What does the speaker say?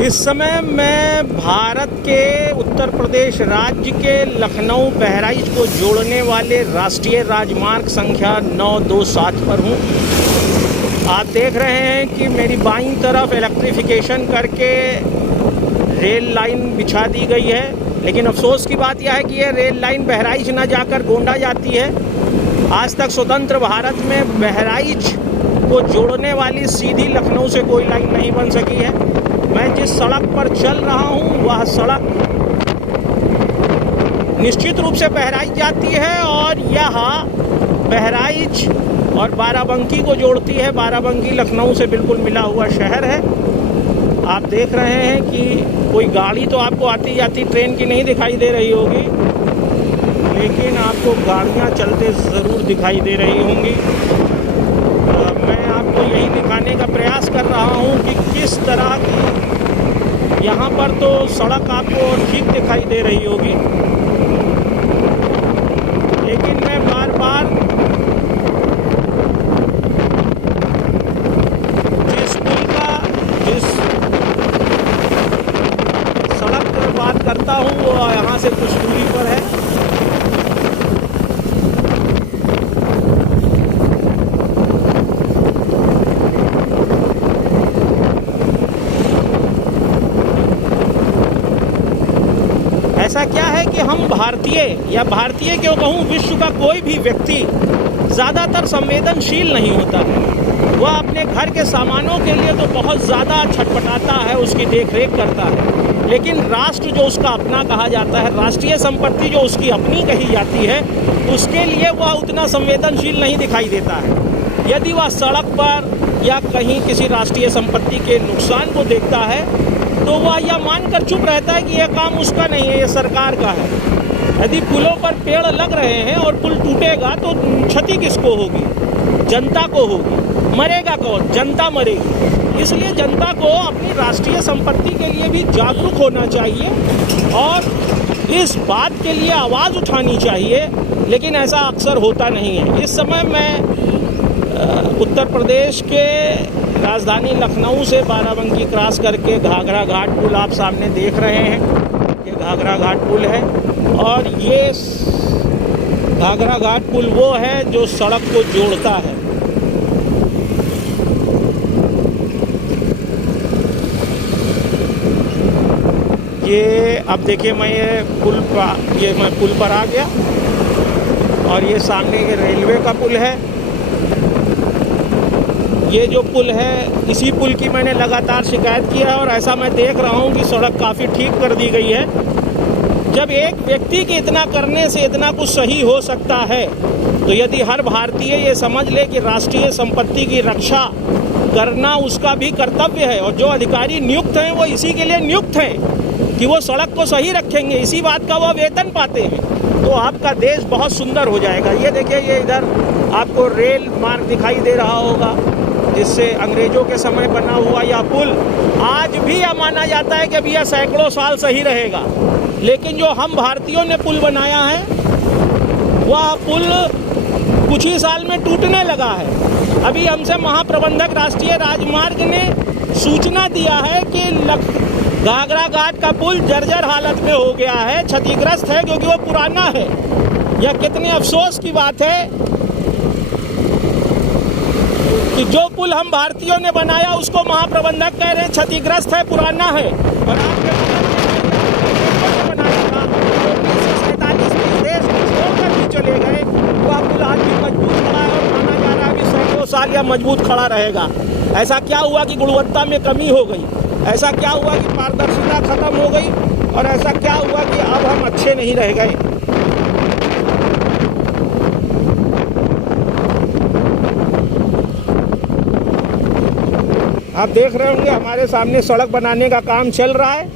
इस समय मैं भारत के उत्तर प्रदेश राज्य के लखनऊ बहराइच को जोड़ने वाले राष्ट्रीय राजमार्ग संख्या 927 पर हूँ। आप देख रहे हैं कि मेरी बाईं तरफ इलेक्ट्रिफिकेशन करके रेल लाइन बिछा दी गई है, लेकिन अफसोस की बात यह है कि यह रेल लाइन बहराइच न जाकर गोंडा जाती है। आज तक स्वतंत्र भारत में बहराइच को जोड़ने वाली सीधी लखनऊ से कोई लाइन नहीं बन सकी है। मैं जिस सड़क पर चल रहा हूँ वह सड़क निश्चित रूप से बहराइच जाती है और यह बहराइच और बाराबंकी को जोड़ती है। बाराबंकी लखनऊ से बिल्कुल मिला हुआ शहर है। आप देख रहे हैं कि कोई गाड़ी तो आपको आती जाती ट्रेन की नहीं दिखाई दे रही होगी, लेकिन आपको गाड़ियाँ चलते ज़रूर दिखाई दे रही होंगी। मैं आपको यही दिखाने का प्रयास कर रहा हूँ कि किस तरह की यहाँ पर तो सड़क आपको ठीक दिखाई दे रही होगी, लेकिन मैं बार बार जिस सड़क पर बात करता हूँ वो यहाँ से कुछ दूरी पर है। ऐसा क्या है कि हम भारतीय क्यों कहूँ, विश्व का कोई भी व्यक्ति ज़्यादातर संवेदनशील नहीं होता है। वह अपने घर के सामानों के लिए तो बहुत ज़्यादा छटपटाता है, उसकी देखरेख करता है, लेकिन राष्ट्र जो उसका अपना कहा जाता है, राष्ट्रीय संपत्ति जो उसकी अपनी कही जाती है, उसके लिए वह उतना संवेदनशील नहीं दिखाई देता है। यदि वह सड़क पर या कहीं किसी राष्ट्रीय संपत्ति के नुकसान को देखता है तो वह यह मानकर चुप रहता है कि यह काम उसका नहीं है, यह सरकार का है। यदि पुलों पर पेड़ लग रहे हैं और पुल टूटेगा तो क्षति किसको होगी? जनता को होगी। मरेगा कौन? जनता मरेगी। इसलिए जनता को अपनी राष्ट्रीय संपत्ति के लिए भी जागरूक होना चाहिए और इस बात के लिए आवाज़ उठानी चाहिए, लेकिन ऐसा अक्सर होता नहीं है। इस समय मैं उत्तर प्रदेश के राजधानी लखनऊ से बाराबंकी क्रॉस करके घाघरा घाट पुल आप सामने देख रहे हैं। ये घाघरा घाट पुल है और ये घाघरा घाट पुल वो है जो सड़क को जोड़ता है। ये अब देखिए मैं पुल पर आ गया और ये सामने ये रेलवे का पुल है। ये जो पुल है, इसी पुल की मैंने लगातार शिकायत की है और ऐसा मैं देख रहा हूँ कि सड़क काफ़ी ठीक कर दी गई है। जब एक व्यक्ति के इतना करने से इतना कुछ सही हो सकता है, तो यदि हर भारतीय ये समझ ले कि राष्ट्रीय संपत्ति की रक्षा करना उसका भी कर्तव्य है और जो अधिकारी नियुक्त हैं वो इसी के लिए नियुक्त हैं कि वो सड़क को सही रखेंगे, इसी बात का वो वेतन पाते हैं, तो आपका देश बहुत सुंदर हो जाएगा। ये देखिए, ये इधर आपको रेल मार्ग दिखाई दे रहा होगा, जिससे अंग्रेजों के समय बना हुआ यह पुल आज भी यह माना जाता है कि अभी यह सैकड़ों साल सही रहेगा। लेकिन जो हम भारतीयों ने पुल बनाया है वह पुल कुछ ही साल में टूटने लगा है। अभी हमसे महाप्रबंधक राष्ट्रीय राजमार्ग ने सूचना दिया है कि घाघरा घाट का पुल जर्जर हालत में हो गया है, क्षतिग्रस्त है, क्योंकि वो पुराना है। यह कितने अफसोस की बात है कि जो पुल हम भारतीयों ने बनाया उसको महाप्रबंधक कह रहे हैं क्षतिग्रस्त है, पुराना है। और आपके बनाया था 1947 में देश को छोड़कर भी चले गए, वह पुल आज भी मजबूत खड़ा है और माना जा रहा है कि सैकड़ों साल यह मजबूत खड़ा रहेगा। ऐसा क्या हुआ कि गुणवत्ता में कमी हो गई? ऐसा क्या हुआ कि पारदर्शिता खत्म हो गई? और ऐसा क्या हुआ कि अब हम अच्छे नहीं रह गए? आप देख रहे होंगे हमारे सामने सड़क बनाने का काम चल रहा है।